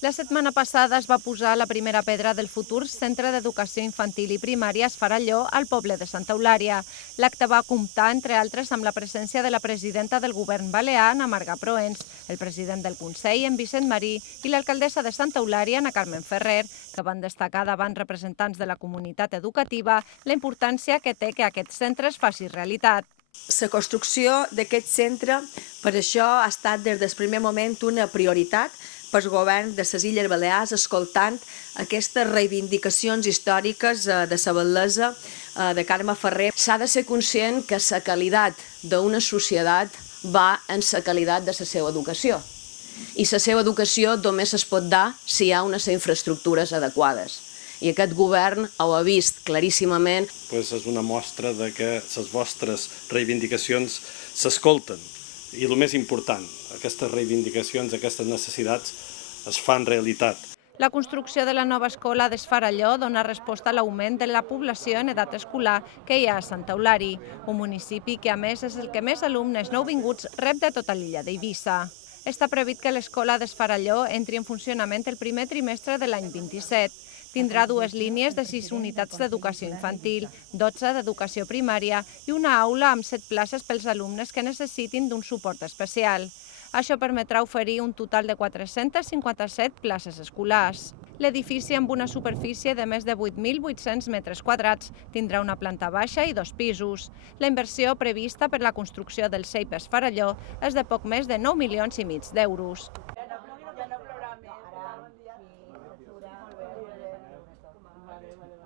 La setmana passada es va posar la primera pedra del futur Centre d'Educació Infantil i Primària Esfaralló al poble de Santa Eulària. L'acte va comptar, entre altres, amb la presència de la presidenta del govern balear, Ana Marga Proens, el president del Consell, en Vicent Marí, i l'alcaldessa de Santa Eulària, Ana Carmen Ferrer, que van destacar davant representants de la comunitat educativa la importància que té que aquest centre es faci realitat. La construcció d'aquest centre, per això, ha estat des del primer moment una prioritat pel govern de les Illes Balears, escoltant aquestes reivindicacions històriques de la bellesa de Carme Ferrer. S'ha de ser conscient que la qualitat d'una societat va en la qualitat de la seva educació. I la seva educació només es pot dar si hi ha unes infraestructures adequades. I aquest govern ho ha vist claríssimament. És una mostra de que les vostres reivindicacions s'escolten. I el més important, aquestes reivindicacions, aquestes necessitats es fan realitat. La construcció de la nova escola d'Esfaralló dona resposta a l'augment de la població en edat escolar que hi ha a Santa Eulària, un municipi que a més és el que més alumnes nouvinguts rep de tota l'illa d'Eivissa. Està previst que l'escola d'Esfaralló entri en funcionament el primer trimestre de l'any 27. Tindrà dues línies de 6 unitats d'educació infantil, 12 d'educació primària i una aula amb 7 places pels alumnes que necessitin d'un suport especial. Això permetrà oferir un total de 457 places escolars. L'edifici, amb una superfície de més de 8.800 metres quadrats, tindrà una planta baixa i 2 pisos. La inversió prevista per la construcció del CEIP Esfaralló és de poc més de 9,5 milions d'euros.